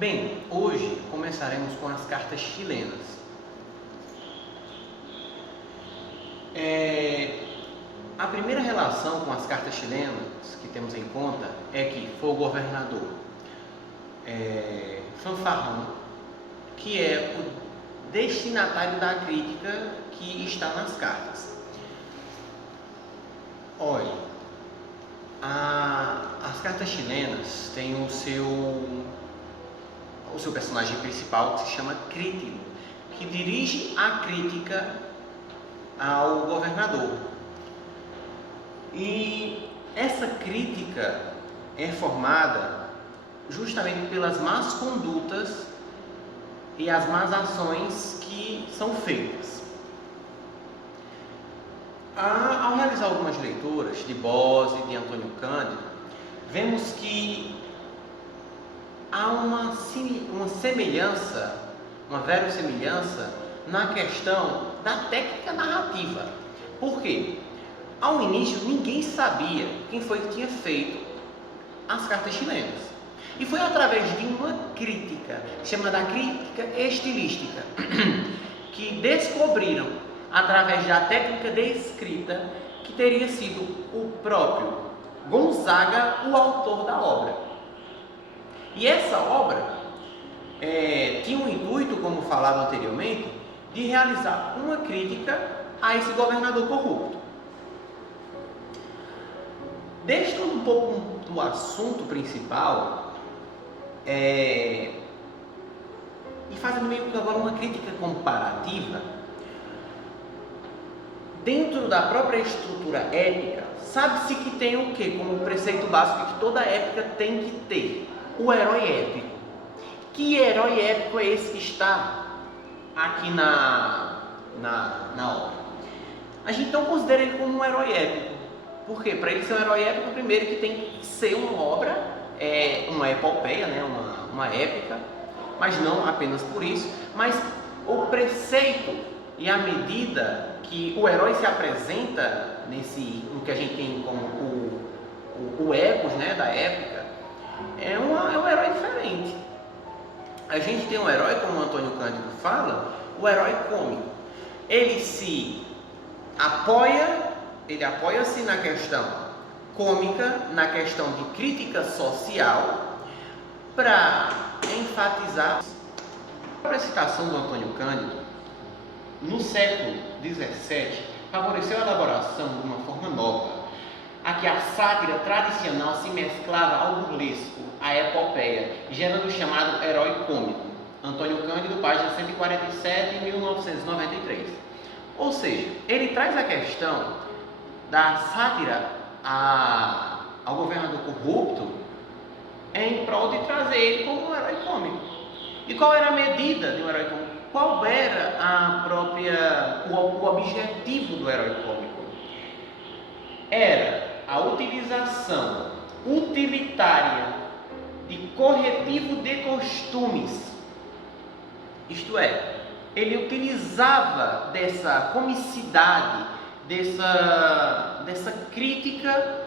Bem, hoje começaremos com as cartas chilenas. A primeira relação com as cartas chilenas que temos em conta é que foi o governador Fanfarrón, que é o destinatário da crítica que está nas cartas. Olha, as cartas chilenas têm o seu personagem principal, que se chama Crítico, que dirige a crítica ao governador. E essa crítica é formada justamente pelas más condutas e as más ações que são feitas. Ao realizar algumas leituras de Bose e de Antônio Cândido, vemos que há uma semelhança, uma verossimilhança na questão da técnica narrativa. Por quê? Ao início ninguém sabia quem foi que tinha feito as cartas chilenas. E foi através de uma crítica, chamada crítica estilística, que descobriram, através da técnica de escrita, que teria sido o próprio Gonzaga o autor da obra. E essa obra tinha um intuito, como falado anteriormente, de realizar uma crítica a esse governador corrupto. Deixando um pouco do assunto principal, e fazendo meio que agora uma crítica comparativa, dentro da própria estrutura épica, sabe-se que tem o quê? Como preceito básico que toda épica tem que ter: o herói épico. Que herói épico é esse que está aqui na obra? A gente não considera ele como um herói épico. Por quê? Para ele ser um herói épico, primeiro que tem que ser uma obra, uma epopeia, né? uma épica, mas não apenas por isso, mas o preceito e a medida que o herói se apresenta no que a gente tem como o epos, né, da épica, é um herói diferente. A gente tem um herói, como o Antônio Cândido fala, o herói cômico. Ele apoia-se na questão cômica, na questão de crítica social, para enfatizar. A própria citação do Antônio Cândido, no século XVII, favoreceu a elaboração de uma forma nova, a que a sátira tradicional se mesclava ao burlesco, à epopeia, gerando o chamado herói cômico. Antônio Cândido, página 147, 1993. Ou seja, ele traz a questão da sátira ao governador corrupto em prol de trazer ele como um herói cômico. E qual era a medida de um herói cômico? Qual era o objetivo do herói cômico? Era a utilização utilitária de corretivo de costumes. Isto é, ele utilizava dessa comicidade, dessa crítica,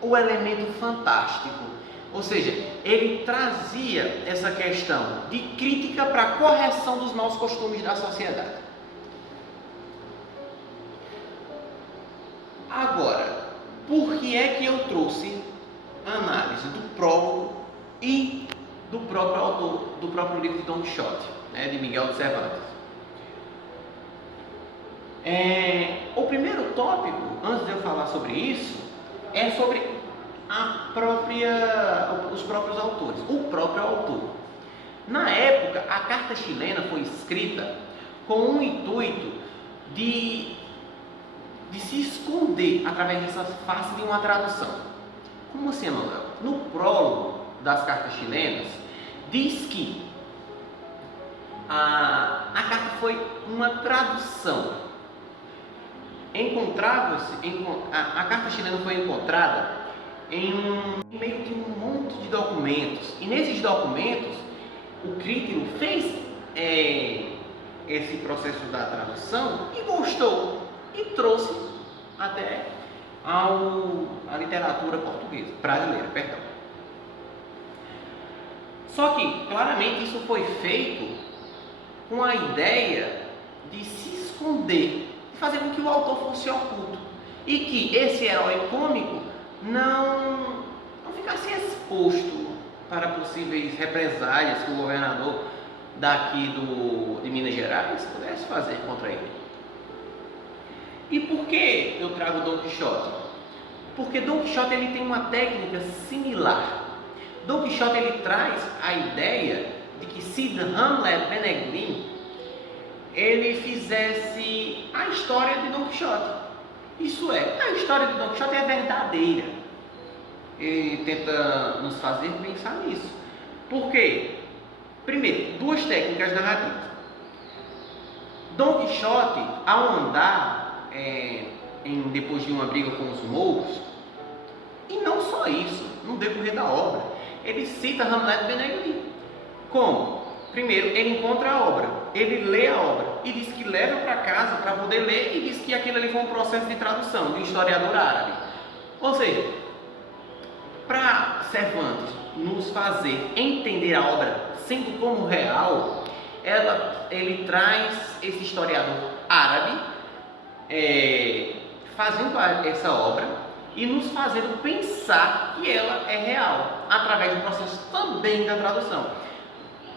o elemento fantástico. Ou seja, ele trazia essa questão de crítica para a correção dos maus costumes da sociedade. Agora, por que é que eu trouxe a análise do prólogo e do próprio autor, do próprio livro de Don Quixote, né, de Miguel de Cervantes? O primeiro tópico, antes de eu falar sobre isso, é sobre os próprios autores, o próprio autor. Na época, a carta chilena foi escrita com o intuito de se esconder através dessa face de uma tradução. Como assim, Manuel? No prólogo das cartas chilenas, diz que a carta foi uma tradução. A carta chilena foi encontrada em meio de um monte de documentos, e nesses documentos o crítico fez esse processo da tradução e gostou e trouxe até a literatura brasileira. Só que, claramente, isso foi feito com a ideia de se esconder, de fazer com que o autor fosse oculto e que esse herói cômico não ficasse exposto para possíveis represálias que o governador daqui de Minas Gerais pudesse fazer contra ele. E por que eu trago Dom Quixote? Porque Dom Quixote ele tem uma técnica similar. Dom Quixote ele traz a ideia de que se Hamlet Benegrin ele fizesse a história de Dom Quixote. Isso é, a história de Dom Quixote é verdadeira. Ele tenta nos fazer pensar nisso. Por quê? Primeiro, duas técnicas narrativas. Dom Quixote, ao andar depois de uma briga com os mouros, e não só isso, no decorrer da obra, ele cita Hamlet Benegrin. Como? Primeiro, ele encontra a obra, ele lê a obra e diz que leva para casa para poder ler e diz que aquilo ali foi um processo de tradução de um historiador árabe. Ou seja, para Cervantes nos fazer entender a obra sendo como real, ele traz esse historiador árabe fazendo essa obra e nos fazendo pensar que ela é real, através do processo também da tradução.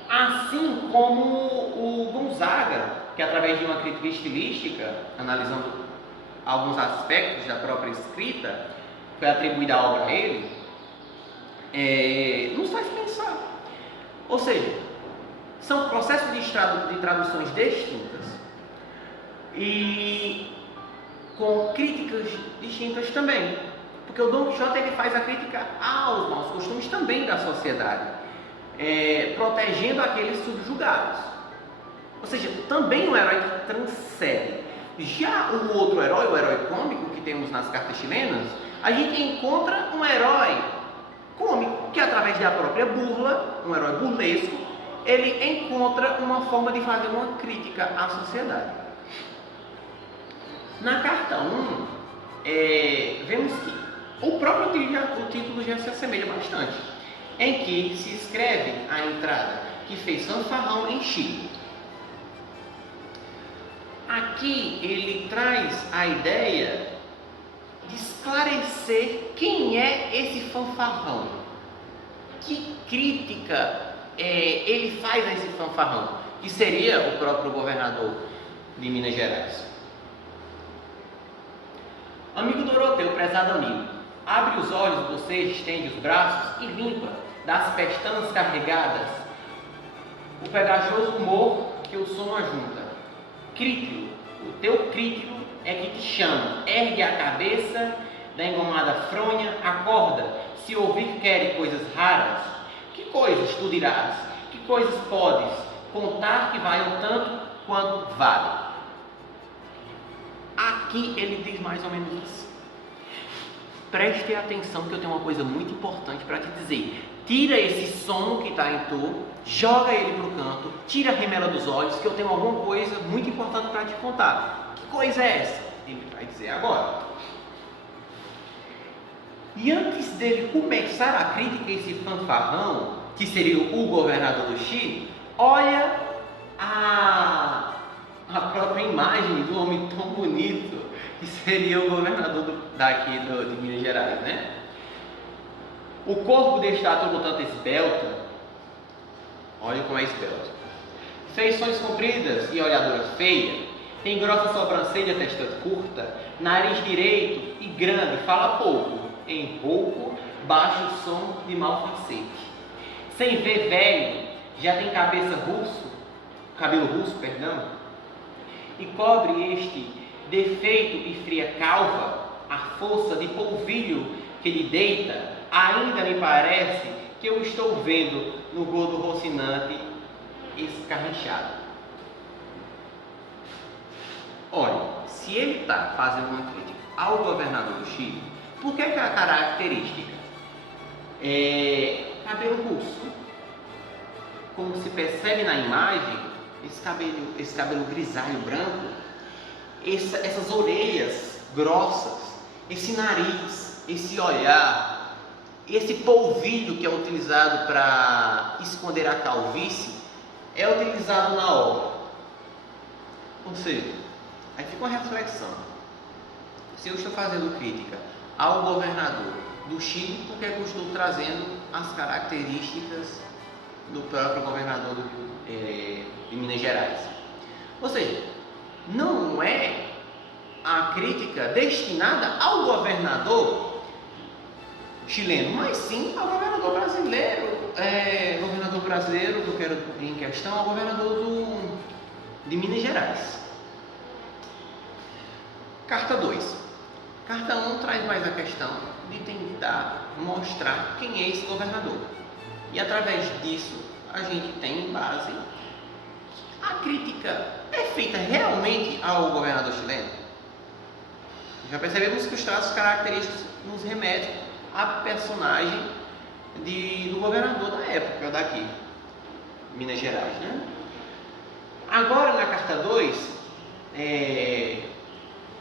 Assim como o Gonzaga, que através de uma crítica estilística, analisando alguns aspectos da própria escrita, foi atribuída a obra a ele, nos faz pensar. Ou seja, são processos de traduções distintas e com críticas distintas também, porque o Dom Quixote ele faz a crítica aos maus costumes também da sociedade, protegendo aqueles subjugados. Ou seja, também um herói que transcende. Já o outro herói, o herói cômico que temos nas cartas chilenas, a gente encontra um herói cômico que, através da própria burla, um herói burlesco, ele encontra uma forma de fazer uma crítica à sociedade. Na carta 1, vemos que o próprio título já se assemelha bastante, em que se escreve a entrada que fez fanfarrão em Chile. Aqui ele traz a ideia de esclarecer quem é esse fanfarrão, que crítica ele faz a esse fanfarrão, que seria o próprio governador de Minas Gerais. Amigo Doroteu, prezado amigo, abre os olhos, você estende os braços e limpa das pestanas carregadas o pegajoso humor que o sono ajunta. Crítilo, o teu crítilo é que te chama, ergue a cabeça da engomada fronha, acorda, se ouvir queres coisas raras, que coisas tu dirás, que coisas podes contar que valham tanto quanto vale. Aqui ele diz mais ou menos isso. Preste atenção que eu tenho uma coisa muito importante para te dizer. Tira esse sono que está em tu, joga ele para o canto, tira a remela dos olhos, que eu tenho alguma coisa muito importante para te contar. Que coisa é essa? Ele vai dizer agora. E antes dele começar a crítica a esse fanfarrão, que seria o governador do Chile, olha a própria imagem do homem tão bonito que seria o governador daqui de Minas Gerais, né? O corpo de estátua um tanto esbelta, olha como é esbelto, feições compridas e olhadura feia, tem grossa sobrancelha, testa curta, nariz direito e grande, fala pouco, em rouco, baixo som de mau falsete. Sem ver velho, já tem cabelo russo, e cobre este defeito e fria calva, a força de polvilho que lhe deita, ainda me parece que eu estou vendo no gordo Rocinante escarranchado. Olha, se ele está fazendo uma crítica ao governador do Chile, por que a característica cabelo russo? Como se percebe na imagem, esse cabelo grisalho branco, essas orelhas grossas, esse nariz, esse olhar esse polvilho que é utilizado para esconder a calvície é utilizado na obra. Ou seja, aí fica uma reflexão. Se eu estou fazendo crítica ao governador do Chile, porque eu estou trazendo as características do próprio governador de Minas Gerais. Ou seja, não é a crítica destinada ao governador chileno, mas sim ao governador brasileiro. Governador brasileiro que eu quero em questão, ao governador de Minas Gerais. Carta 2. Carta 1 traz mais a questão de tentar mostrar quem é esse governador. E através disso a gente tem em base a crítica é feita realmente ao governador chileno. Já percebemos que os traços característicos nos remetem à personagem do governador da época daqui, Minas Gerais, né? Agora na carta 2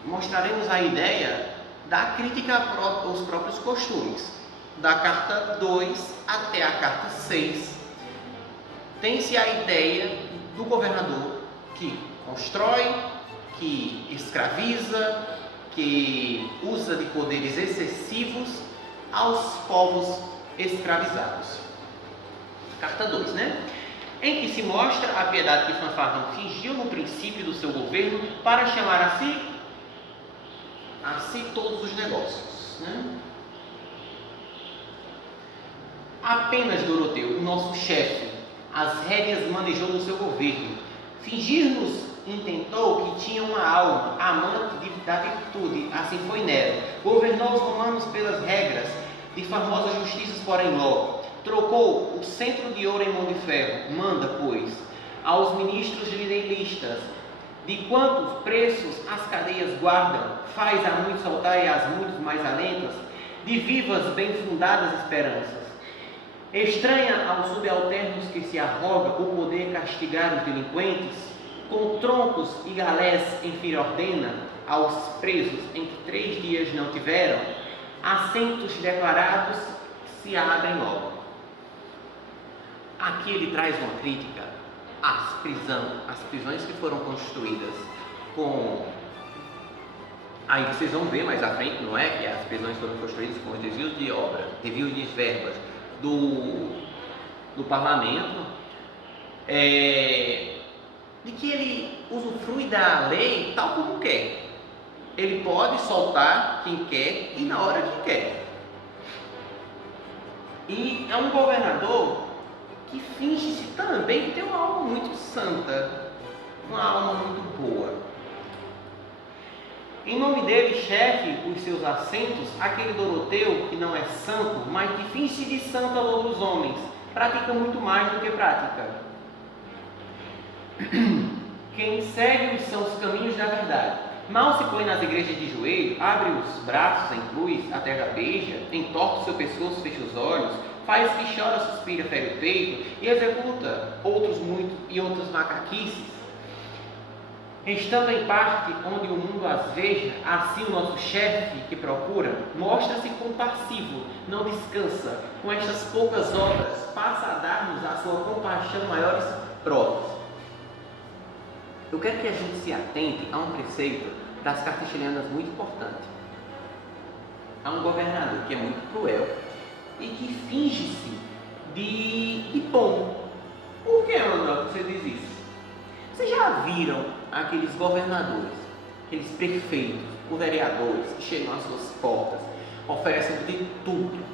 mostraremos a ideia da crítica aos próprios costumes. Da carta 2 até a carta 6 tem-se a ideia do governador que constrói, que escraviza, que usa de poderes excessivos aos povos escravizados. Carta 2, né? Em que se mostra a piedade que Fanfarrão fingiu no princípio do seu governo para chamar a si todos os negócios, né? Apenas Doroteu, o nosso chefe, as rédeas manejou no seu governo. Fingir-nos intentou que tinha uma alma, amante da virtude, assim foi Nero. Governou os romanos pelas regras de famosas justiças, porém logo. Trocou o centro de ouro em mão de ferro. Manda, pois, aos ministros lideristas, de quantos preços as cadeias guardam, faz a muitos soltar e as muitos mais alentas, de vivas bem fundadas esperanças. Estranha aos subalternos que se arroga o poder castigar os delinquentes, com troncos e galés enfim ordena aos presos em que 3 dias não tiveram, assentos declarados se abrem logo. Aqui ele traz uma crítica às prisões que foram construídas com... Aí vocês vão ver mais à frente, não é? Que as prisões foram construídas com os desvios de obra, desvios de verbas do parlamento, de que ele usufrui da lei tal como quer. Ele pode soltar quem quer e na hora que quer. E é um governador que finge-se também ter uma alma muito santa, uma alma muito boa. Em nome dele, chefe os seus assentos, aquele Doroteu, que não é santo, mas que finge de santo a outros homens, pratica muito mais do que prática. Quem segue os são os caminhos da verdade. Mal se põe nas igrejas de joelho, abre os braços em cruz, a terra beija, entorta o seu pescoço, fecha os olhos, faz que chora, suspira, fere o peito e executa outros muitos e outras macaquices. Estando em parte onde o mundo as veja, assim o nosso chefe que procura, mostra-se compassivo, não descansa, com estas poucas obras, passa a dar-nos a sua compaixão maiores provas. Eu quero que a gente se atente a um preceito das cartas chilenas muito importante. Há um governador que é muito cruel e que finge-se de bom. Por que, Ana, você diz isso? Vocês já viram aqueles governadores, aqueles prefeitos, os vereadores que chegam às suas portas, oferecem de tudo?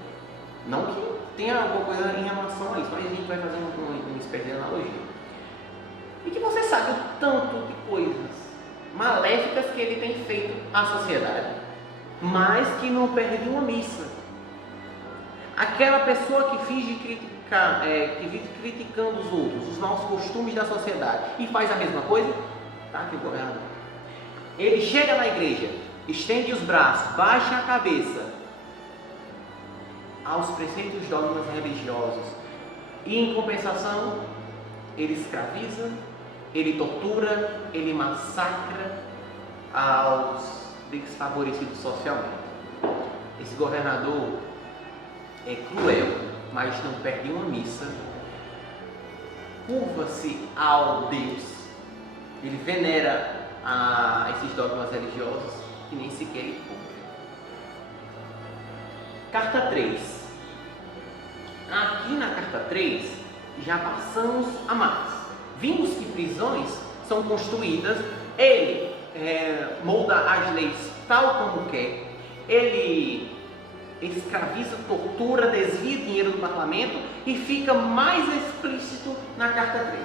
Não que tenha alguma coisa em relação a isso, mas a gente vai fazer uma espécie de analogia. E que você sabe o tanto de coisas maléficas que ele tem feito à sociedade, mas que não perde uma missa. Aquela pessoa que finge criticar, que vive criticando os outros, os maus costumes da sociedade, e faz a mesma coisa, tá aqui o governador. Ele chega na igreja, estende os braços, baixa a cabeça aos preceitos dogmas religiosos, e em compensação, ele escraviza, ele tortura, ele massacra aos desfavorecidos socialmente. Esse governador é cruel, mas não perde uma missa, curva-se ao Deus, ele venera esses dogmas religiosos que nem sequer ele cumpre. Carta 3. Aqui na carta 3 já passamos a mais. Vimos que prisões são construídas, ele molda as leis tal como quer, ele escraviza, tortura, desvia dinheiro do parlamento e fica mais explícito na carta 3.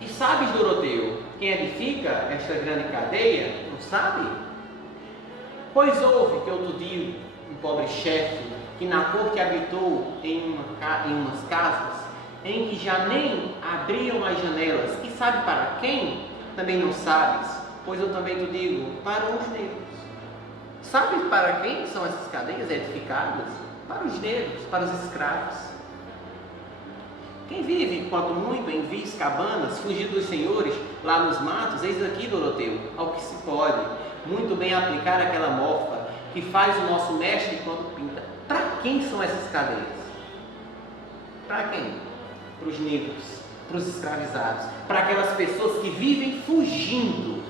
E sabes, Doroteu, quem edifica esta grande cadeia? Não sabe? Pois houve que outro dia um pobre chefe que na corte habitou em umas casas em que já nem abriam as janelas, e sabe para quem? Também não sabes, pois eu também te digo, para os negros. Sabe para quem são essas cadeias edificadas? Para os negros, para os escravos. Quem vive, quanto muito, em vias cabanas, fugir dos senhores, lá nos matos, eis aqui, Doroteu, ao que se pode muito bem aplicar aquela mofa que faz o nosso mestre quando pinta. Para quem são essas cadeias? Para quem? Para os negros, para os escravizados, para aquelas pessoas que vivem fugindo.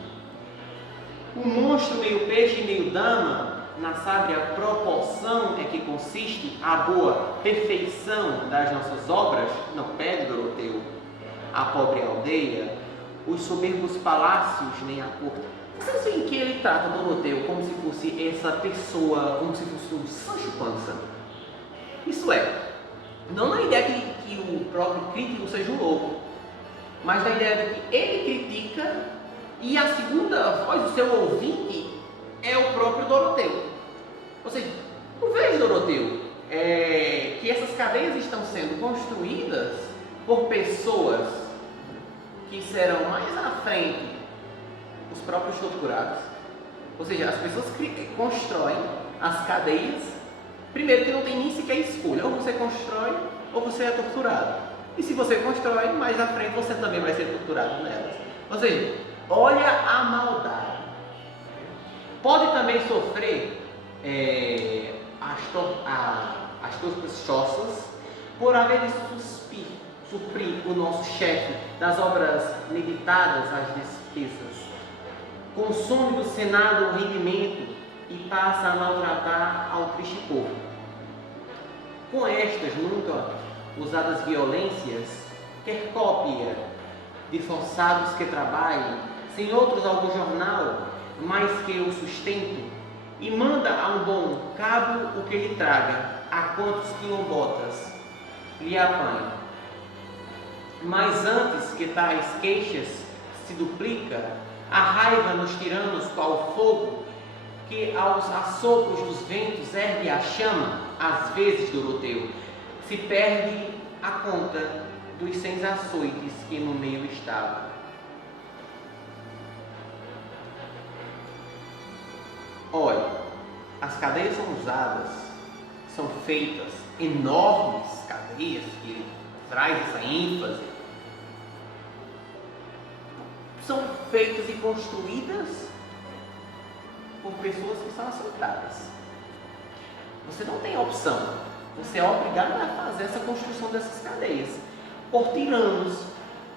O monstro meio peixe e meio dama, na sábia proporção é que consiste a boa perfeição das nossas obras, não pede, Doroteu, a pobre aldeia, os soberbos palácios, nem a corte. Vocês veem que ele trata Doroteu como se fosse essa pessoa, como se fosse um Sancho Panza. Isso é, não na ideia que o próprio crítico seja um louco, mas na ideia de que ele critica e a segunda voz, o seu ouvinte, é o próprio Doroteu. Ou seja, não vejo, Doroteu, que essas cadeias estão sendo construídas por pessoas que serão mais à frente os próprios torturados. Ou seja, as pessoas constroem as cadeias, primeiro que não tem nem sequer escolha, ou você constrói ou você é torturado. E se você constrói, mais à frente você também vai ser torturado nelas. Ou seja, olha a maldade. Pode também sofrer as tortas choças por haver de suprir o nosso chefe das obras limitadas às despesas. Consome do Senado o rendimento e passa a maltratar ao triste povo. Com estas nunca usadas violências, quer cópia de forçados que trabalhem, sem outros algum jornal, mais que o sustento, e manda a um bom cabo o que lhe traga, a quantos quilombotas lhe apanha. Mas antes que tais queixas se duplica, a raiva nos tiranos qual fogo, que aos assopros dos ventos ergue a chama, às vezes, Doroteu, se perde a conta dos 100 açoites que no meio estavam. Olha, as cadeias são usadas, são feitas, enormes cadeias que traz essa ênfase, são feitas e construídas por pessoas que são açoitadas. Você não tem opção, você é obrigado a fazer essa construção dessas cadeias por tiranos,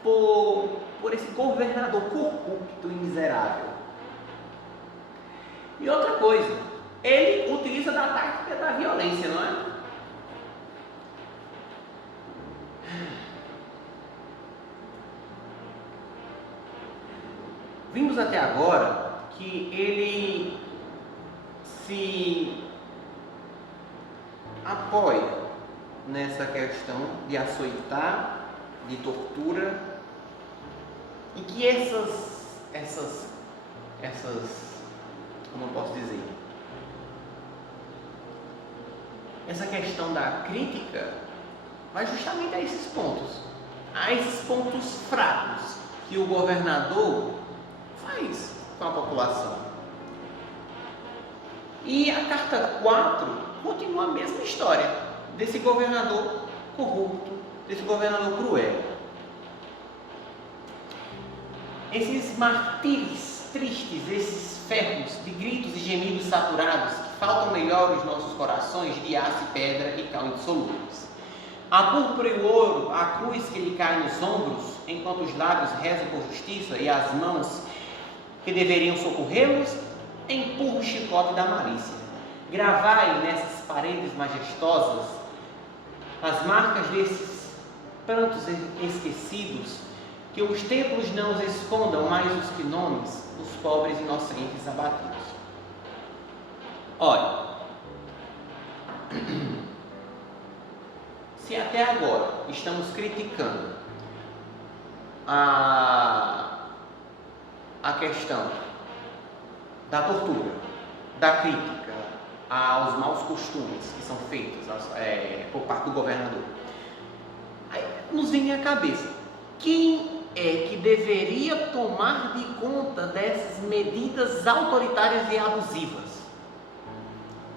por esse governador corrupto e miserável. E outra coisa, ele utiliza da tática da violência, não é? Vimos até agora que ele se apoia nessa questão de açoitar, de tortura, e que essas como eu posso dizer, essa questão da crítica vai justamente a esses pontos fracos que o governador faz com a população. E a carta 4 continua a mesma história desse governador corrupto, desse governador cruel. Esses martírios tristes, esses ferros de gritos e gemidos saturados que faltam melhor os nossos corações de aço e pedra e cal indissolúveis. A púrpura e o ouro, a cruz que lhe cai nos ombros, enquanto os lábios rezam por justiça e as mãos que deveriam socorrê-los, empurram o chicote da malícia. Gravai nessas paredes majestosas as marcas desses prantos esquecidos, que os templos não os escondam mais os que nomes dos pobres inocentes abatidos. Olha, se até agora estamos criticando a questão da tortura, da crítica aos maus costumes que são feitos por parte do governador, aí nos vem à cabeça, quem é que deveria tomar de conta dessas medidas autoritárias e abusivas?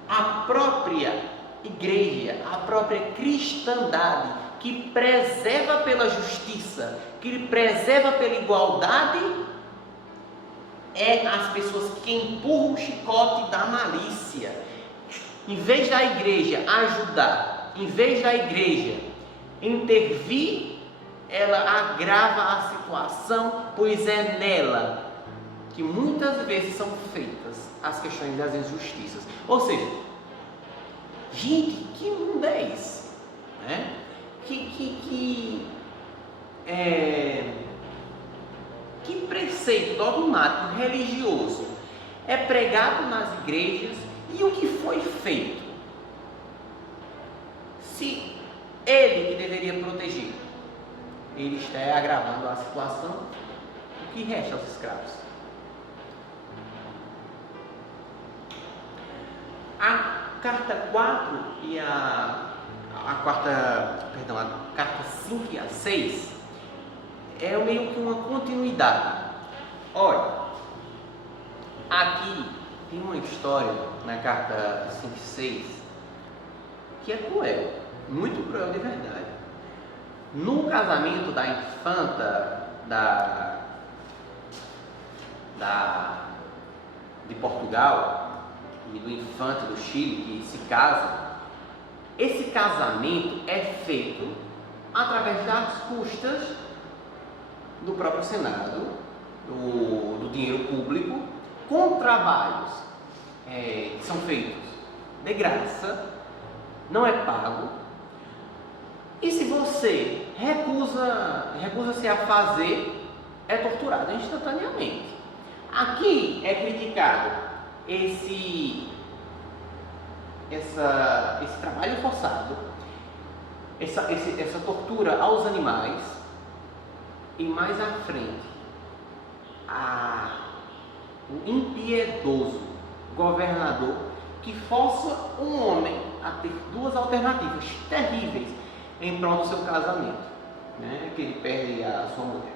A própria igreja, a própria cristandade, que preserva pela justiça, que preserva pela igualdade, é as pessoas que empurram o chicote da malícia. Em vez da igreja ajudar, em vez da igreja intervir, ela agrava a situação, pois é nela que muitas vezes são feitas as questões das injustiças. Ou seja, gente, que mundo é esse? Né? Que preceito dogmático religioso é pregado nas igrejas e o que foi feito? Se ele que deveria proteger, ele está agravando a situação, o que resta aos escravos? A carta 4 e a carta 5 e a 6 é meio que uma continuidade. Olha, aqui tem uma história na carta 5 e 6 que é cruel, muito cruel de verdade. No casamento da infanta de Portugal e do infante do Chile que se casa, esse casamento é feito através das custas do próprio Senado, do dinheiro público, com trabalhos que são feitos de graça, não é pago. E se você recusa-se a fazer, é torturado instantaneamente. Aqui é criticado esse trabalho forçado, essa tortura aos animais, e mais à frente, o impiedoso governador que força um homem a ter duas alternativas terríveis em prol do seu casamento, né? Que ele perde a sua mulher.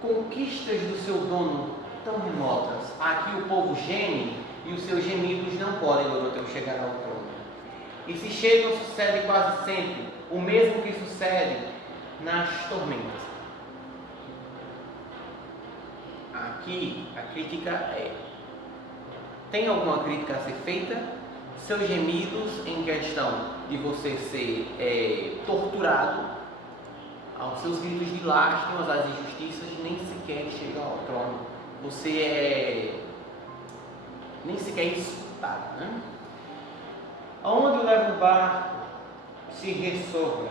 Conquistas do seu dono tão remotas, aqui o povo geme e os seus gemidos não podem, Doroteu, chegar ao trono. E se chegam, sucede quase sempre o mesmo que sucede nas tormentas. Aqui a crítica é: tem alguma crítica a ser feita? Seus gemidos em questão de você ser torturado, aos seus gritos de lástimas, às injustiças, nem sequer chega ao trono. Você nem sequer escutado, né? Aonde o leva o barco se ressorga,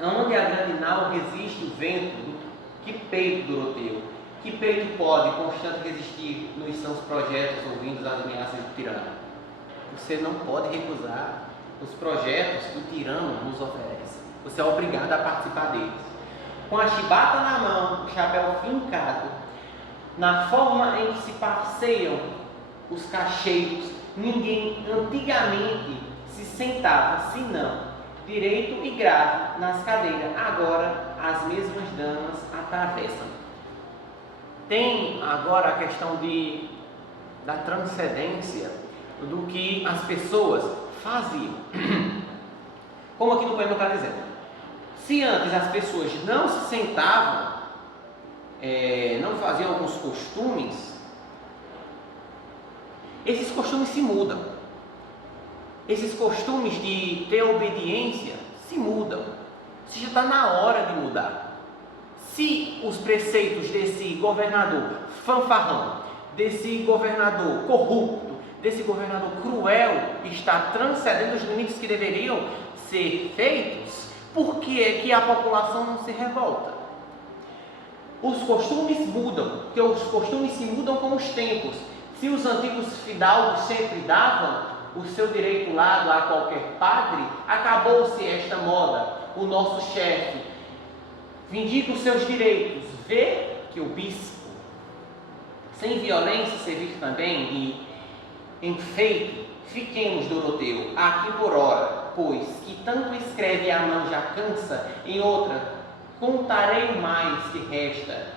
aonde a grande nau resiste o vento, que peito, Doroteu, que peito pode constante resistir nos seus projetos ouvindo as ameaças do tirano? Você não pode recusar os projetos que o tirano nos oferece. Você é obrigado a participar deles. Com a chibata na mão, o chapéu fincado, na forma em que se passeiam os cacheiros, ninguém antigamente se sentava, senão direito e grave nas cadeiras. Agora as mesmas damas atravessam. Tem agora a questão da transcendência do que as pessoas faziam. Como aqui no poema está dizendo: se antes as pessoas não se sentavam não faziam alguns costumes, esses costumes se mudam. Esses costumes de ter obediência se mudam. Se já está na hora de mudar. Se os preceitos desse governador fanfarrão, desse governador corrupto, desse governador cruel está transcendendo os limites que deveriam ser feitos, por que é que a população não se revolta? Os costumes mudam, porque os costumes se mudam com os tempos. Se os antigos fidalgos sempre davam o seu direito lado a qualquer padre, acabou-se esta moda. O nosso chefe vindica os seus direitos, vê que o bispo, sem violência, servir também e enfeite, fiquemos, Doroteu, aqui por hora, pois que tanto escreve a mão já cansa, em outra contarei o mais que resta,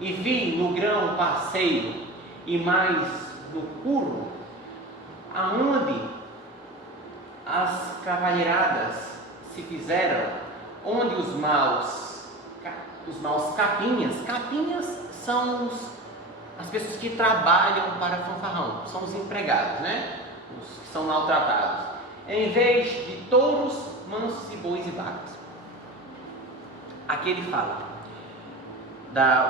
e vi no grão passeio, e mais no curro, aonde as cavalheiradas se fizeram, onde os maus capinhas são as pessoas que trabalham para fanfarrão, são os empregados, né? Os que são maltratados, em vez de touros, mansos e bois e vacas. Aqui ele fala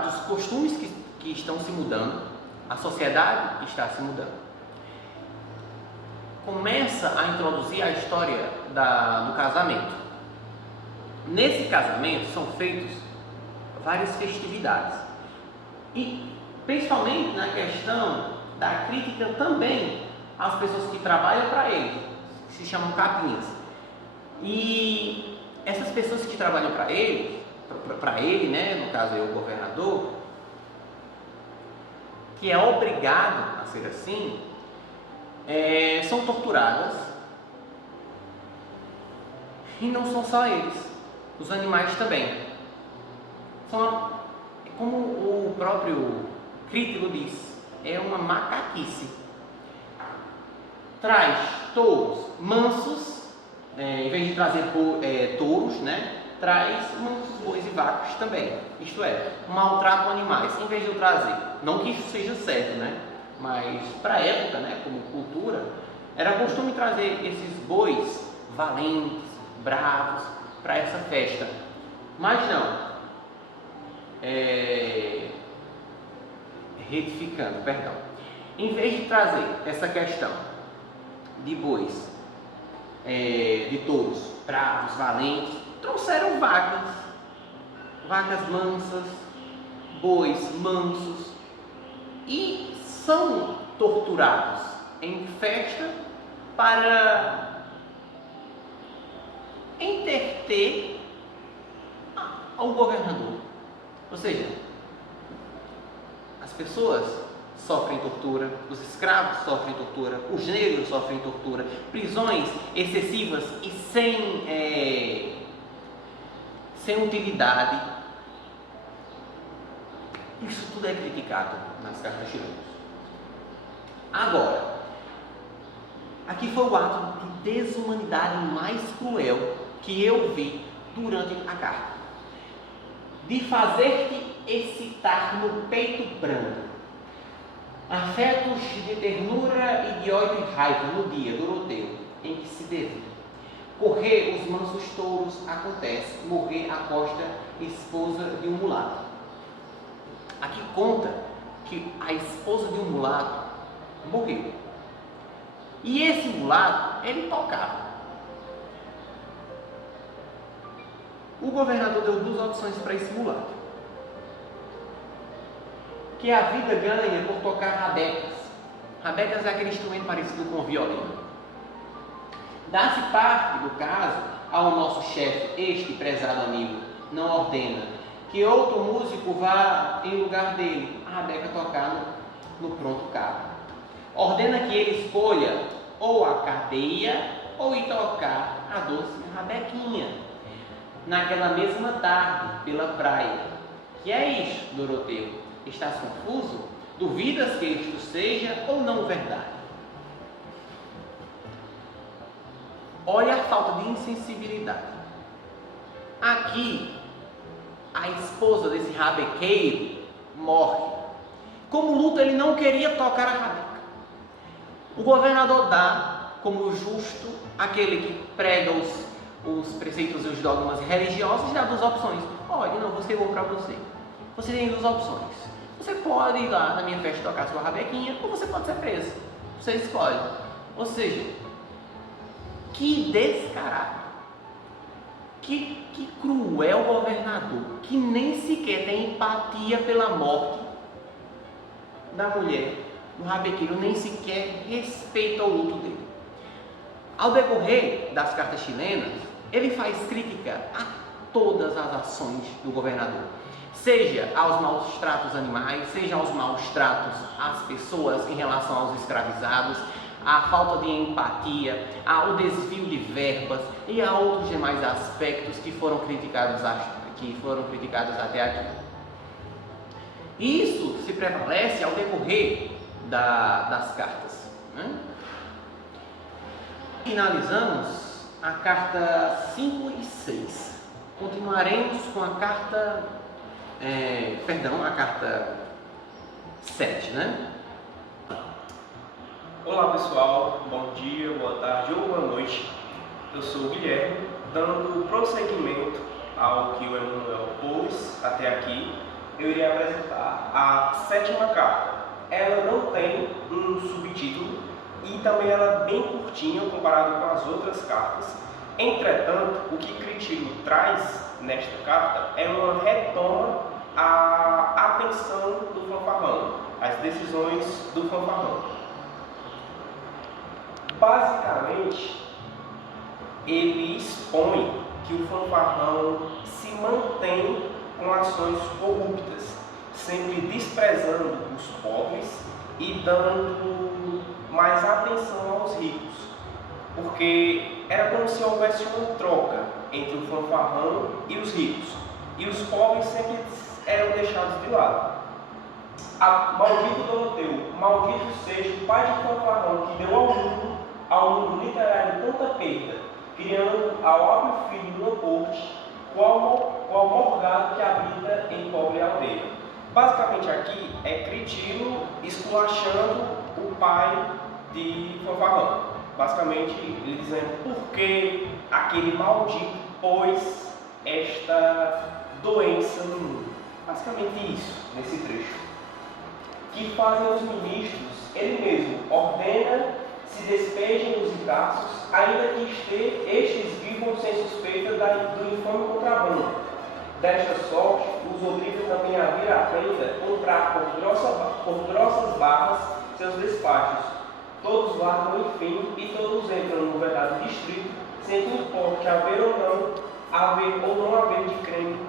dos costumes que estão se mudando, a sociedade está se mudando. Começa a introduzir a história do casamento. Nesse casamento são feitas várias festividades e principalmente na questão da crítica também às pessoas que trabalham para ele, que se chamam capinhas. E essas pessoas que trabalham para ele, né, no caso é o governador, que é obrigado a ser assim, são torturadas. E não são só eles, os animais também. Como o próprio crítico diz, é uma macaquice. Traz touros mansos, em vez de trazer touros, né, traz mansos, bois e vacas também. Isto é, maltratam animais, em vez de eu trazer. Não que isso seja certo, né? Mas para a época, né, como cultura, era costume trazer esses bois valentes, bravos, para essa festa. Mas não. Retificando, perdão. Em vez de trazer essa questão de bois, de touros bravos, valentes, trouxeram vacas mansas, bois mansos, e são torturados em festa para entreter ao governador. Ou seja, as pessoas sofrem tortura, os escravos sofrem tortura, os negros sofrem tortura, prisões excessivas e sem utilidade. Isso tudo é criticado nas cartas chilenas. Agora, aqui foi o ato de desumanidade mais cruel que eu vi durante a carta. De fazer-te excitar no peito branco afetos de ternura e de ódio e raiva no dia, Doroteu, em que se devia correr os mansos touros, acontece morrer a costa esposa de um mulato. Aqui conta que a esposa de um mulato morreu. E esse mulato, ele tocava. O governador deu duas opções para esse mulato. Que a vida ganha por tocar rabecas. Rabecas é aquele instrumento parecido com o violino. Dá-se parte do caso ao nosso chefe, este prezado amigo, não ordena que outro músico vá em lugar dele, a rabeca tocar no pronto carro. Ordena que ele escolha ou a cadeia ou ir tocar a doce rabequinha, naquela mesma tarde, pela praia. Que é isto, Doroteu? Estás confuso? Duvidas que isto seja ou não verdade? Olha a falta de insensibilidade. Aqui, a esposa desse rabequeiro morre. Como luta, ele não queria tocar a rabeca. O governador dá como justo aquele que prega os preceitos e os dogmas religiosos, dá duas opções. Olha, não vou escrever para você. Você tem duas opções. Você pode ir lá na minha festa tocar sua rabequinha, ou você pode ser preso. Você escolhe. Ou seja, que descarado, que cruel governador, que nem sequer tem empatia pela morte da mulher, do rabequeiro, nem sequer respeita o luto dele. Ao decorrer das cartas chilenas, ele faz crítica a todas as ações do governador, seja aos maus tratos animais, seja aos maus tratos às pessoas em relação aos escravizados, à falta de empatia, ao desvio de verbas e a outros demais aspectos que foram criticados até aqui. Isso se prevalece ao decorrer das cartas. Né? Finalizamos a carta 5 e 6. Continuaremos com a carta, a carta 7, né? Olá pessoal, bom dia, boa tarde ou boa noite. Eu sou o Guilherme, dando prosseguimento ao que o Emanuel pôs até aqui. Eu irei apresentar a 7ª carta. Ela não tem um subtítulo e também ela é bem curtinha comparado com as outras cartas. Entretanto, o que Critilo traz nesta carta é uma retoma à atenção do fanfarrão, às decisões do fanfarrão. Basicamente, ele expõe que o fanfarrão se mantém com ações corruptas, sempre desprezando os pobres e dando mais atenção aos ricos, porque era como se houvesse uma troca entre o fanfarrão e os ricos, e os pobres sempre eram deixados de lado. Maldito Doroteu, maldito seja o pai de fanfarrão que deu ao mundo literário tanta perda, criando ao hábil filho de uma corte, qual morgado que habita em pobre aldeia. Basicamente aqui é Critilo esculachando o pai de fanfarrão. Basicamente ele dizendo por que aquele maldito pôs esta doença no mundo. Basicamente isso, nesse trecho. Que fazem os ministros, ele mesmo ordena se despejem os ricaços, ainda que estes vivam sem suspeita do infame contrabando. Desta sorte, os obriga também a vir à frente, comprar por grossas barras seus despachos. Todos largam, enfim, e todos entram no verdade distrito, sem que importe haver ou não haver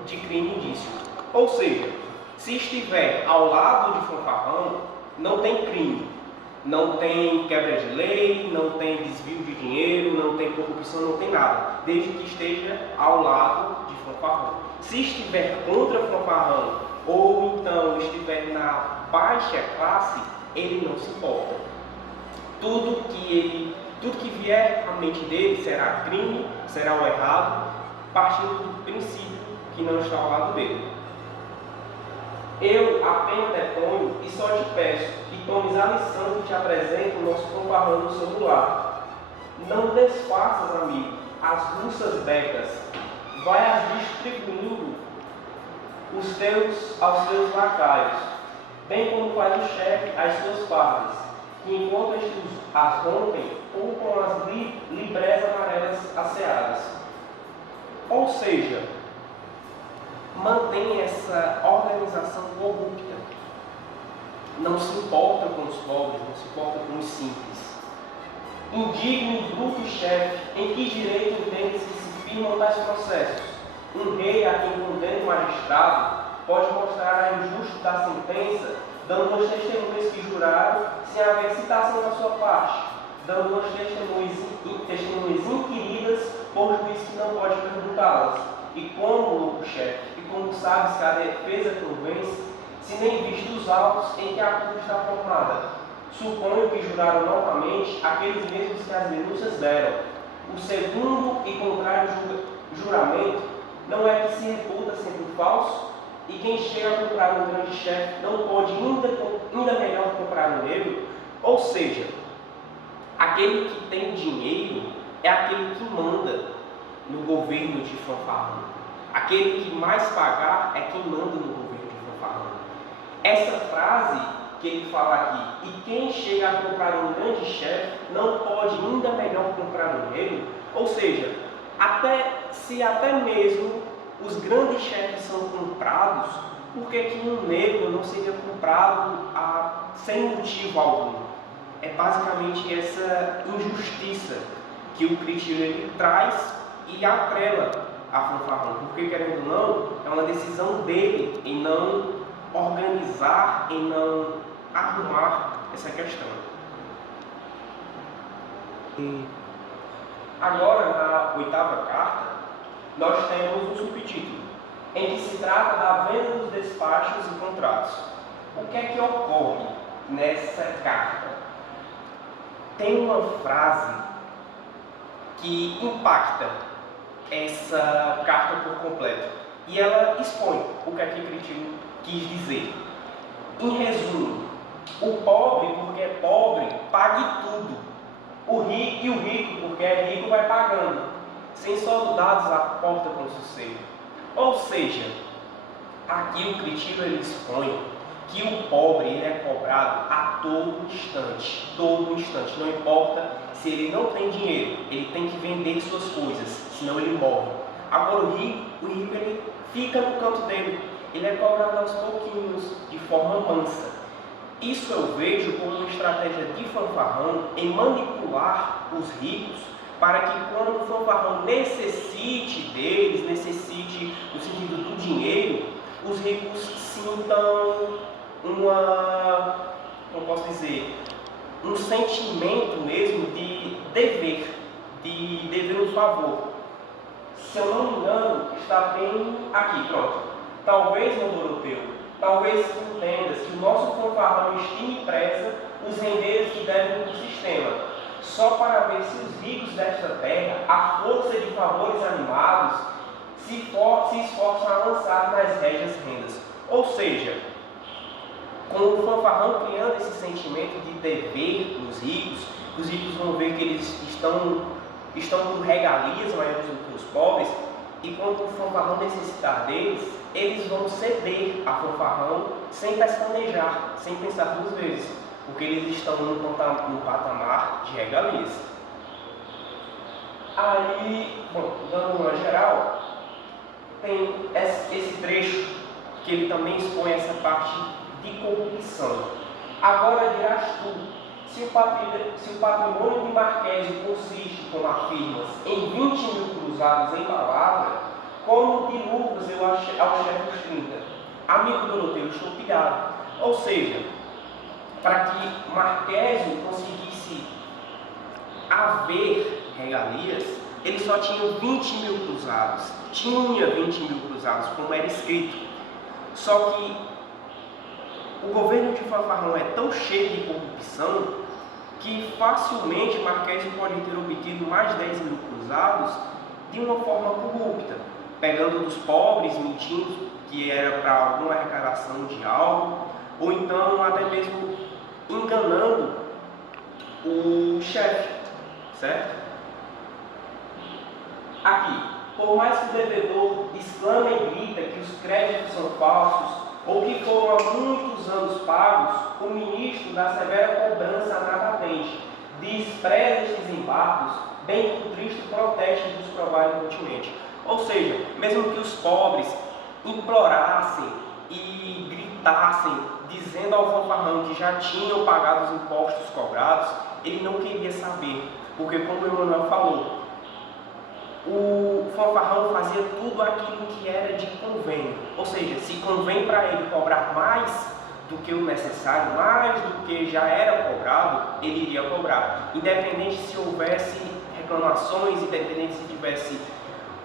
de crime indício. Ou seja, se estiver ao lado de fanfarrão, não tem crime. Não tem quebra de lei, não tem desvio de dinheiro, não tem corrupção, não tem nada, desde que esteja ao lado de fanfarrão. Se estiver contra fanfarrão ou então estiver na baixa classe, ele não se importa. Tudo que vier à mente dele será crime, será o errado, partindo do princípio que não está ao lado dele. Eu apenas deponho e só te peço que tomes a lição que te apresenta o nosso fanfarrão no seu lar. Não desfaças, amigo, as russas becas. Vai as distribuindo aos teus lacaios, bem como faz o chefe às suas fardas, que enquanto estes as rompem, poupam as librés amarelas asseadas. Ou seja, mantém essa organização corrupta. Não se importa com os pobres, não se importa com os simples. Indigno e bruto chefe, em que direito entendes que se firmam tais processos? Um rei a quem condena o magistrado pode mostrar a injusto da sentença, dando aos testemunhas que juraram, sem haver citação da sua parte, dando aos testemunhas inquiridas por juiz que não pode perguntá-las. E como, louco chefe, e como sabes que a defesa convence, se nem viste os autos em que a culpa está formada? Suponho que juraram novamente aqueles mesmos que as denúncias deram. O segundo e contrário juramento não é que se reputa sempre falso? e quem chega a comprar no grande chefe não pode ainda melhor comprar no negro. Ou seja, aquele que tem dinheiro é aquele que manda no governo de fanfarrão. Aquele que mais pagar é quem manda no governo de fanfarrão. Essa frase que ele fala aqui, e quem chega a comprar um grande chefe não pode ainda melhor comprar no negro, ou seja, até mesmo os grandes chefes são comprados, por que um negro não seria comprado sem motivo algum? É basicamente essa injustiça que o Cretilho ele traz e atrela a fanfarrão, porque querendo ou não, é uma decisão dele em não organizar, em não arrumar essa questão. Agora, na 8ª carta, nós temos um subtítulo, em que se trata da venda dos despachos e contratos. O que é que ocorre nessa carta? Tem uma frase que impacta essa carta por completo, e ela expõe o que é que Cretilho quis dizer. Em resumo, o pobre, porque é pobre, pague tudo. O rico, porque é rico, vai pagando, sem soldados à porta com sossego. Ou seja, aqui o Cretilho ele expõe que o pobre ele é cobrado a todo instante, não importa se ele não tem dinheiro, ele tem que vender suas coisas, senão ele morre. Agora o rico ele fica no canto dele, ele é cobrado aos pouquinhos, de forma mansa. Isso eu vejo como uma estratégia de fanfarrão em manipular os ricos para que quando o fanfarrão necessite deles, necessite no sentido do dinheiro, os ricos sintam um sentimento mesmo de dever um favor. Se eu não me engano, está bem aqui, pronto. Talvez, meu Doroteu, talvez entendas que o nosso fanfarrão estima e preza os rendeiros que devem do sistema, só para ver se os ricos desta terra, à força de favores animados, se esforçam a lançar nas régias rendas. Ou seja, com o fanfarrão criando esse sentimento de dever nos ricos, os ricos vão ver que eles estão com regalias maiores do que os pobres, e quando o fanfarrão necessitar deles, eles vão ceder a fanfarrão sem pestanejar, sem pensar 2 vezes, porque eles estão no patamar de regalias. Aí, bom, dando uma geral, tem esse trecho que ele também expõe essa parte de corrupção. Agora dirás tu, se o patrimônio de Marquésio consiste, como afirmas, em 20.000 cruzados em palavra, como de luvas eu ao chefe os 30. Amigo Doroteu, estou pilhado. Ou seja, para que Marquésio conseguisse haver regalias, ele só tinha 20.000 cruzados. Tinha 20.000 cruzados, como era escrito. Só que o governo de fanfarrão é tão cheio de corrupção que facilmente Marquésio pode ter obtido mais 10.000 cruzados de uma forma corrupta, pegando dos pobres, mentindo que era para alguma arrecadação de algo, ou então até mesmo enganando o chefe, certo? Aqui, por mais que o devedor exclame e grita que os créditos são falsos, ou que foram há muitos anos pagos, o ministro da severa cobrança nada atende, despreza estes embargos, bem que o triste protesto dos provar inutilmente. Ou seja, mesmo que os pobres implorassem e gritassem, dizendo ao fanfarrão que já tinham pagado os impostos cobrados, ele não queria saber, porque como o Emmanuel falou, o fanfarrão fazia tudo aquilo que era de convênio, ou seja, se convém para ele cobrar mais do que o necessário, mais do que já era cobrado, ele iria cobrar, independente se houvesse reclamações, independente se tivesse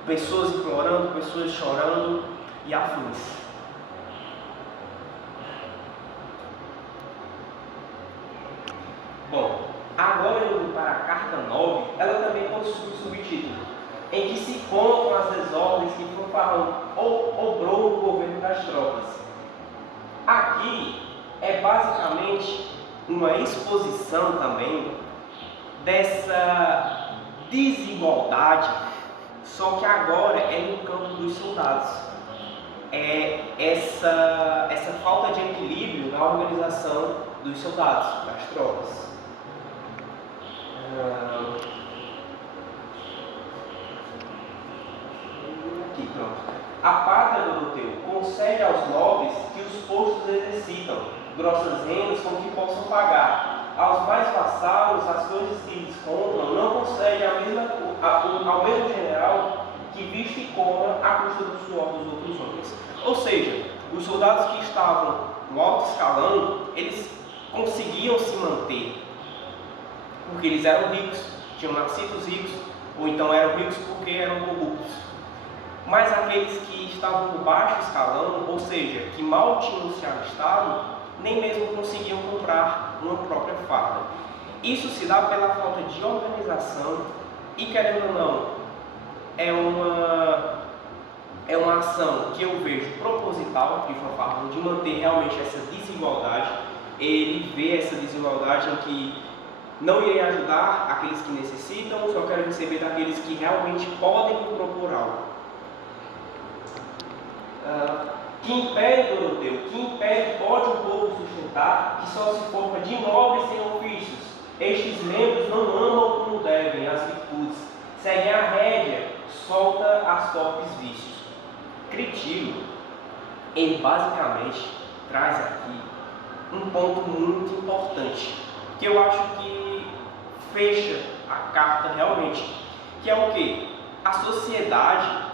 pessoas implorando, pessoas chorando e afins. Bom, agora indo para a carta 9, ela também possui o subtítulo em que se contam as desordens que Fanfarrão obrou no governo das tropas. Aqui é basicamente uma exposição também dessa desigualdade, só que agora é no campo dos soldados. É essa falta de equilíbrio na organização dos soldados, das tropas. Aqui, pronto. A pátria, Doroteu, concede aos nobres que os postos exercitam, grossas rendas com que possam pagar. Aos mais vassalos, as coisas que lhes compram, não concede ao mesmo general que viste e coma à custa do suor dos outros homens. Ou seja, os soldados que estavam no alto escalão, eles conseguiam se manter, porque eles eram ricos, tinham nascido ricos, ou então eram ricos porque eram corruptos. Mas aqueles que estavam no baixo escalão, ou seja, que mal tinham se alistado, nem mesmo conseguiam comprar uma própria farda. Isso se dá pela falta de organização e, querendo ou não, é uma ação que eu vejo proposital de Fanfarrão, de manter realmente essa desigualdade. Ele vê essa desigualdade em que não irei ajudar aqueles que necessitam, só quero receber daqueles que realmente podem me propor algo. Que império, Doroteu, que império pode o povo sustentar, que só se forma de nobres sem ofícios? Estes membros não amam como devem as virtudes, seguem a rédea, solta as torpes vícios. Critilo, ele basicamente traz aqui um ponto muito importante, que eu acho que fecha a carta realmente, que é o quê? A sociedade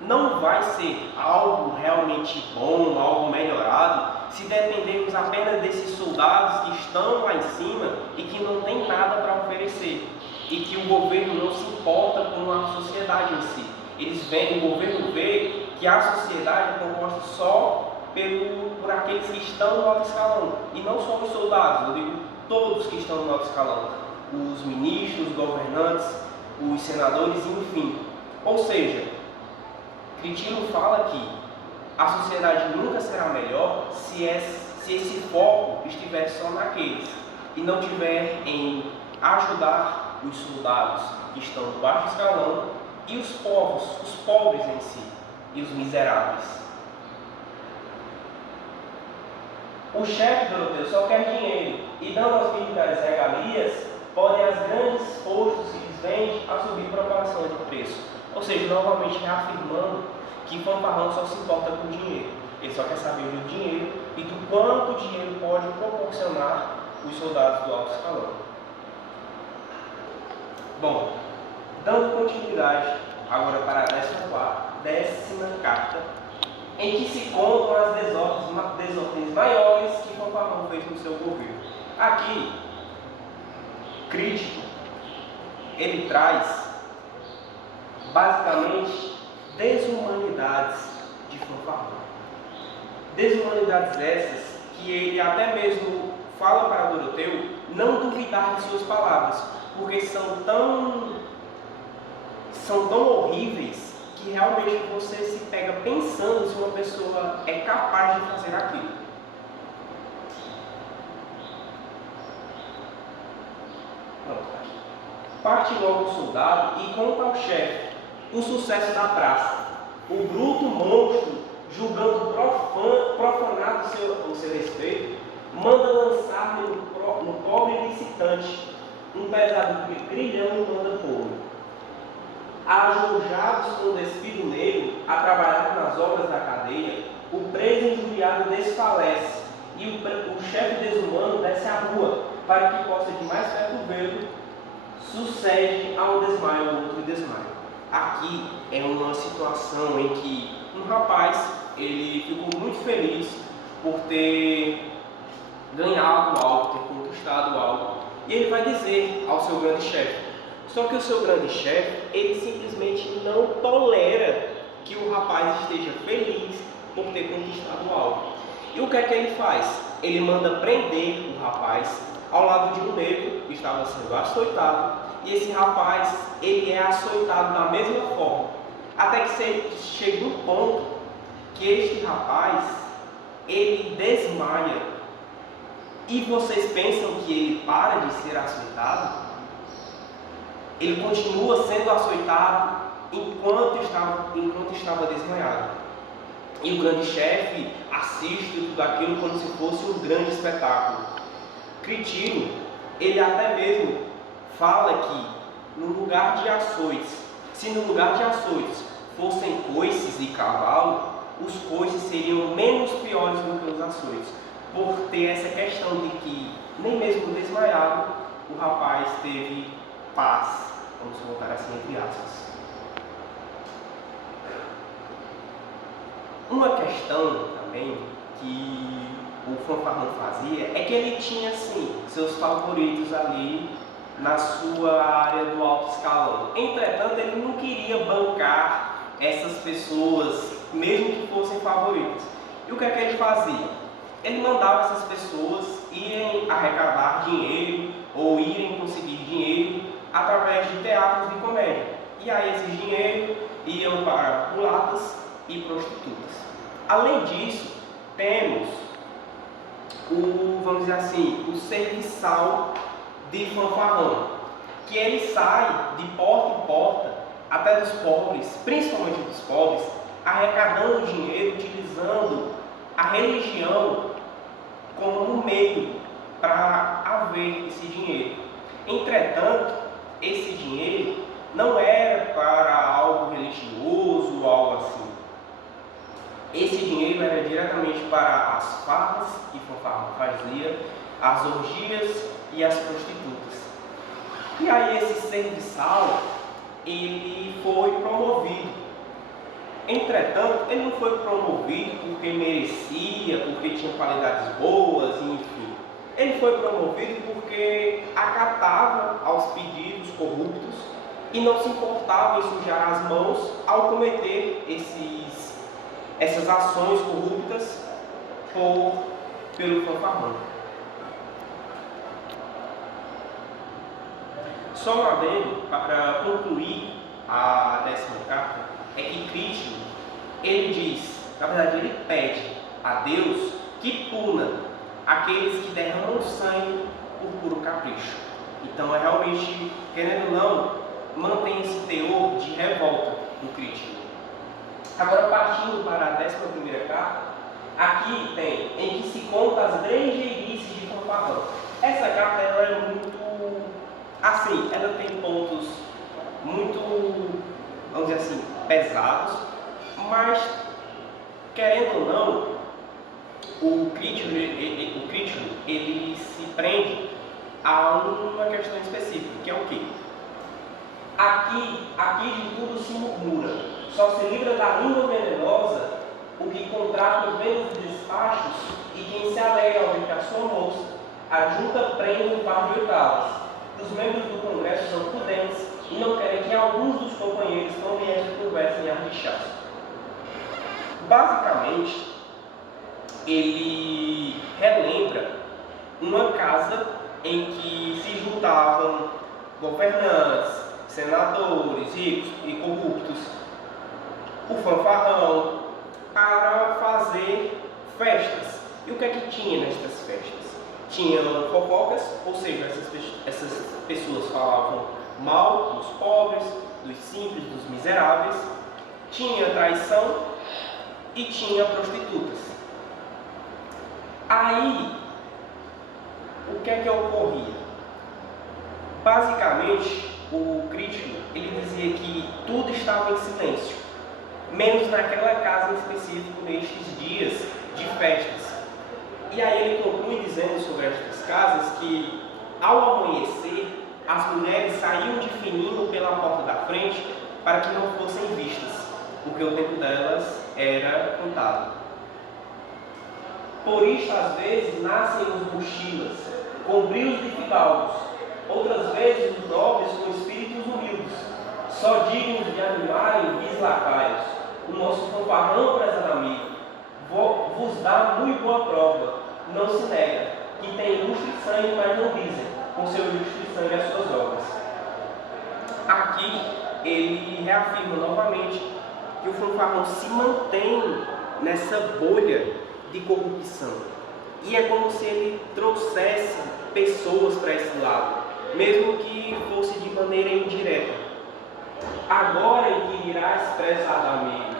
não vai ser algo realmente bom, algo melhorado, se dependermos apenas desses soldados que estão lá em cima e que não tem nada para oferecer, e que o governo não se importa com a sociedade em si. O governo vê que a sociedade é composta só por aqueles que estão no alto escalão, e não só os soldados, eu digo todos que estão no alto escalão, os ministros, os governantes, os senadores, enfim. Ou seja, Critilo fala que a sociedade nunca será melhor se esse foco estiver só naqueles e não tiver em ajudar os soldados que estão no baixo escalão e os pobres em si, e os miseráveis. O chefe, Doroteu, só quer dinheiro, e dando aos militares regalias, podem as grandes postos que lhes vende a subir propagação de preço. Ou seja, novamente reafirmando que Fanfarrão só se importa com dinheiro. Ele só quer saber do dinheiro e do quanto o dinheiro pode proporcionar os soldados do alto escalão. Bom, dando continuidade agora para a 10ª carta, em que se contam as desordens maiores que Fanfarrão fez no seu governo. Aqui, Crítico, ele traz basicamente desumanidades de Fanfarrão. Desumanidades essas que ele até mesmo fala para Doroteu não duvidar de suas palavras, porque são tão horríveis que realmente você se pega pensando se uma pessoa é capaz de fazer aquilo. Pronto. Parte logo o soldado e conta ao chefe o sucesso da praça. O bruto monstro, julgando profanado o seu respeito, manda lançar-lhe no pobre licitante um pesado grilhão e manda pô-lo. Ajojados com o despido negro a trabalhar nas obras da cadeia, o preso injuriado desfalece e o chefe desumano desce à rua para que possa de mais perto vê-lo. Sucede ao desmaio o outro desmaio. Aqui é uma situação em que um rapaz ele ficou muito feliz por ter ganhado algo, ter conquistado algo, e ele vai dizer ao seu grande chefe. Só que o seu grande chefe, ele simplesmente não tolera que o rapaz esteja feliz por ter conquistado algo. E o que é que ele faz? Ele manda prender o rapaz ao lado de um negro que estava sendo açoitado e esse rapaz, ele é açoitado da mesma forma. Até que chega um ponto que este rapaz, ele desmaia. E vocês pensam que ele para de ser açoitado? Ele continua sendo açoitado enquanto estava desmaiado. E o grande chefe assiste tudo aquilo como se fosse um grande espetáculo. Critino, ele até mesmo fala que no lugar de açoites, se no lugar de açoites fossem coices e cavalo, os coices seriam menos piores do que os açoites, por ter essa questão de que nem mesmo desmaiado o rapaz teve paz, vamos colocar assim entre aspas. Uma questão também que o fanfarrão fazia é que ele tinha sim seus favoritos ali na sua área do alto escalão. Entretanto, ele não queria bancar essas pessoas, mesmo que fossem favoritas. E o que é que ele fazia? Ele mandava essas pessoas irem arrecadar dinheiro ou irem conseguir dinheiro através de teatros de comédia. E aí esses dinheiros iam para mulatas e prostitutas. Além disso, temos vamos dizer assim, o serviçal de fanfarrão, que ele sai de porta em porta, até dos pobres, principalmente dos pobres, arrecadando dinheiro, utilizando a religião como um meio para haver esse dinheiro. Entretanto, esse dinheiro não era para algo religioso ou algo assim. Esse dinheiro era diretamente para as farras que fanfarrão fazia, as orgias e as prostitutas. E aí esse serviçal, ele foi promovido. Entretanto, ele não foi promovido porque merecia, porque tinha qualidades boas, enfim. Ele foi promovido porque acatava aos pedidos corruptos e não se importava em sujar as mãos ao cometer essas ações corruptas pelo fanfarrão. Só um adendo para concluir a 10ª carta é que Cristo, ele diz, na verdade ele pede a Deus que puna aqueles que derramam sangue por puro capricho. Então é realmente, querendo ou não, mantém esse teor de revolta no Cristo. Agora, partindo para a 11ª carta, aqui tem em que se conta as granjeirices de fanfarrão. Essa carta ela é muito, assim, ela tem pontos muito, vamos dizer assim, pesados, mas, querendo ou não, o crítico ele se prende a uma questão específica, que é o quê? Aqui de tudo se murmura, só se livra da língua venenosa o que contrata os bens de despachos e quem se alegra ao ver que a sua moça ajunta prende um par de oitavas. Os membros do Congresso são prudentes e não querem que alguns dos companheiros tomem esta conversa em ar de chá. Basicamente, ele relembra uma casa em que se juntavam governantes, senadores, ricos e corruptos, o fanfarrão, para fazer festas. E o que é que tinha nestas festas? Tinham fofocas, ou seja, essas pessoas falavam mal dos pobres, dos simples, dos miseráveis. Tinha traição e tinha prostitutas. Aí, o que é que ocorria? Basicamente, o crítico ele dizia que tudo estava em silêncio, menos naquela casa em específico nestes dias de festas. E aí ele conclui dizendo sobre estas casas que, ao amanhecer, as mulheres saíam de fininho pela porta da frente para que não fossem vistas, porque o tempo delas era contado. Por isto, às vezes, nascem os mochilas, com brios de fidalgos, outras vezes os nobres com espíritos humildes, só dignos de animarem vis lacaios. O nosso fanfarrão, prezado amigo, vos dá muito boa prova, não se nega, que tem ilustre sangue, mas não dizem, com seu ilustre sangue as suas obras. Aqui ele reafirma novamente que o fanfarrão se mantém nessa bolha de corrupção. E é como se ele trouxesse pessoas para esse lado, mesmo que fosse de maneira indireta. Agora em que irás, prezado amigo,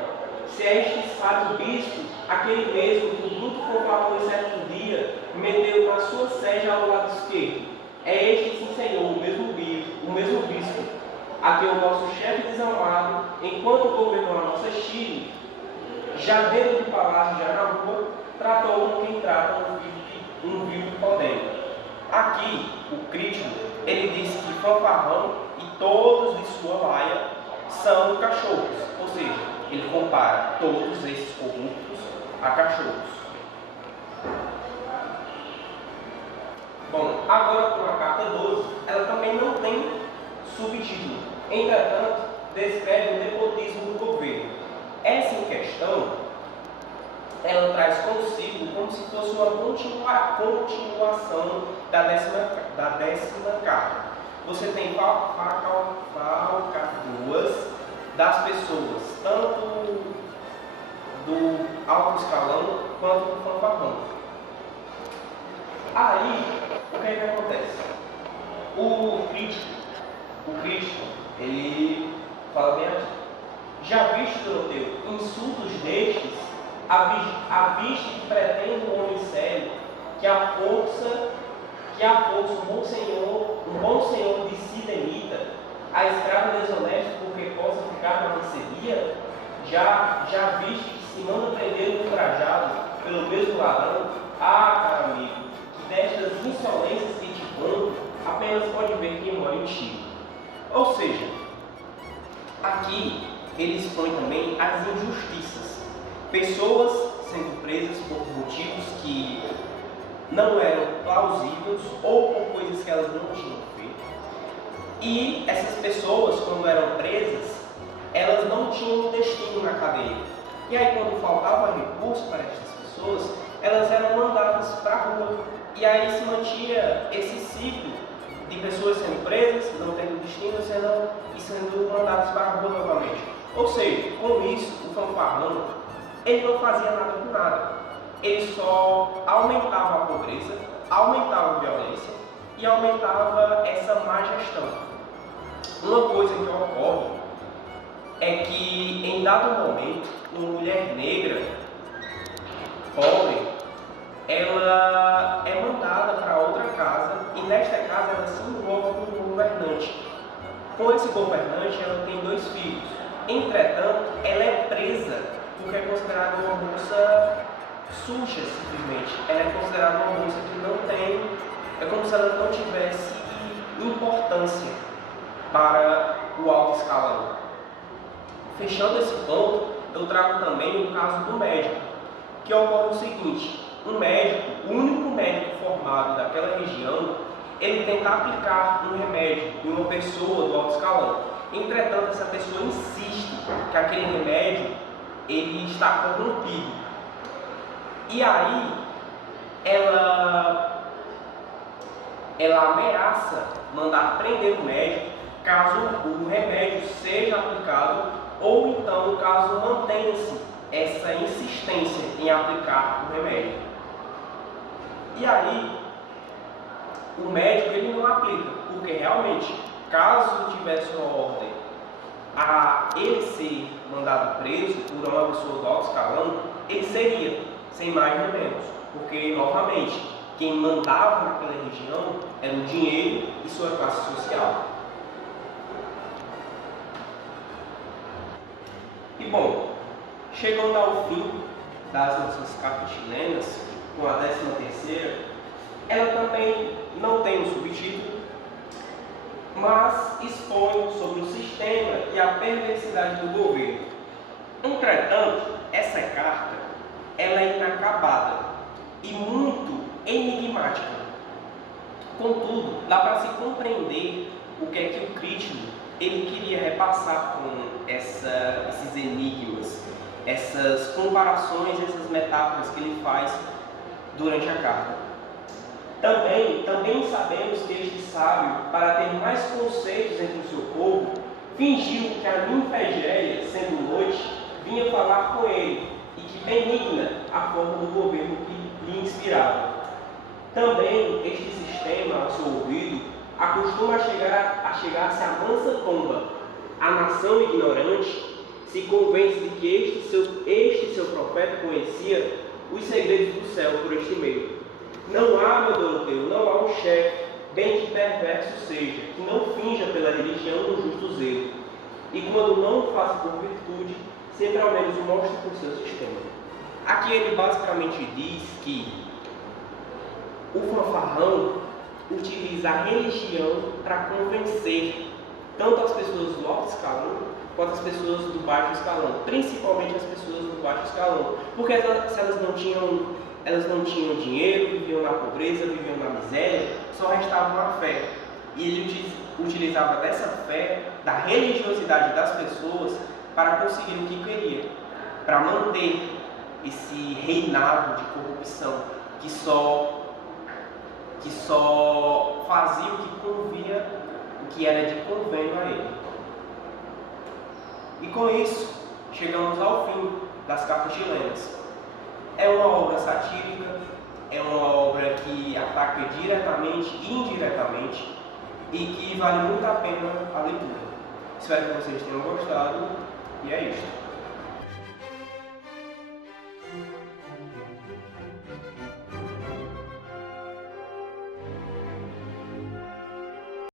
se este sábio bispo, aquele mesmo que o bruto fanfarrão em certo dia meteu na sua sede ao lado esquerdo, é este sim, Senhor, o mesmo bispo, a quem o nosso chefe desamado, enquanto governou a nossa Chile, já dentro do palácio, já na rua, tratou como quem trata um vil podendo. Aqui, o crítico, ele diz que fanfarrão e todos de sua laia são cachorros, ou seja, ele compara todos esses corruptos a cachorros. Bom, agora com a carta 12, ela também não tem subtítulo. Entretanto, descreve o nepotismo do governo. Essa em questão, ela traz consigo como se fosse uma continuação da décima carta. Você tem falcatruas das pessoas, tanto do alto escalão quanto do fanfarrão. Aí, o que é que acontece? O crítico, ele fala bem aqui. Já viste, Doroteu, insultos destes, a vista que pretende um homem sério, que a força um bom senhor de si demita, a escrava desonesta porque possa ficar na lanceria? Já viste que se manda prender um ultrajado pelo mesmo ladrão? Ah, caro amigo, que destas insolências que te conto, apenas pode ver quem mora em ti. Ou seja, aqui ele expõe também as injustiças. Pessoas sendo presas por motivos que não eram plausíveis ou por coisas que elas não tinham feito. E essas pessoas, quando eram presas, elas não tinham um destino na cadeia. E aí, quando faltava recurso para essas pessoas, elas eram mandadas para a rua. E aí se mantinha esse ciclo de pessoas sendo presas, não tendo destino, e sendo mandadas para a rua novamente. Ou seja, com isso, o fanfarrão, ele não fazia nada com nada. Ele só aumentava a pobreza, aumentava a violência e aumentava essa má gestão. Uma coisa que ocorre é que, em dado momento, uma mulher negra, pobre, ela é mandada para outra casa e nesta casa ela se envolve com um governante. Com esse governante ela tem 2 filhos. Entretanto, ela é presa porque é considerada uma moça suja, simplesmente. Ela é considerada uma moça que não tem, é como se ela não tivesse importância para o alto escalão. Fechando esse ponto, eu trago também o caso do médico, que ocorre o seguinte: um médico, o único médico formado daquela região, ele tenta aplicar um remédio em uma pessoa do alto escalão. Entretanto, essa pessoa insiste que aquele remédio ele está corrompido. E aí, ela ameaça mandar prender o médico caso o remédio seja aplicado ou então caso mantenha-se essa insistência em aplicar o remédio. E aí, o médico ele não aplica, porque realmente, caso tivesse uma ordem a ele ser mandado preso por uma pessoa do alto escalão, ele seria, sem mais nem menos, porque, novamente, quem mandava naquela região era o dinheiro e sua classe social. E bom, chegando ao fim das nossas cartas chilenas, com a 13ª, ela também não tem um subtítulo, mas expõe sobre o sistema e a perversidade do governo. Entretanto, essa carta ela é inacabada e muito enigmática. Contudo, dá para se compreender o que é que o crítico ele queria repassar com esses enigmas, essas comparações, essas metáforas que ele faz durante a carta. Também sabemos que este sábio, para ter mais conceitos entre o seu povo, fingiu que a ninfa Egéia, sendo noite, vinha falar com ele, e que benigna a forma do governo que lhe inspirava. Também este sistema, ao seu ouvido, acostuma a chegar-se à mansa pomba. A nação ignorante se convence de que este seu profeta conhecia os segredos do céu por este meio. Não há, meu Doroteu, não há um chefe, bem que perverso seja, que não finja pela religião no justo zelo, e quando não o faça por virtude, sempre ao menos o mostre por seu sistema. Aqui ele basicamente diz que o fanfarrão utiliza a religião para convencer tanto as pessoas do alto escalão quanto as pessoas do baixo escalão, principalmente as pessoas do baixo escalão, porque se elas não tinham dinheiro, viviam na pobreza, viviam na miséria, só restava a fé. E ele utilizava dessa fé, da religiosidade das pessoas, para conseguir o que queria, para manter esse reinado de corrupção que só fazia o que convia, o que era de convênio a ele. E com isso, chegamos ao fim das Cartas chilenas. É uma obra satírica, é uma obra que ataca diretamente e indiretamente e que vale muito a pena a leitura. Espero que vocês tenham gostado e é isto.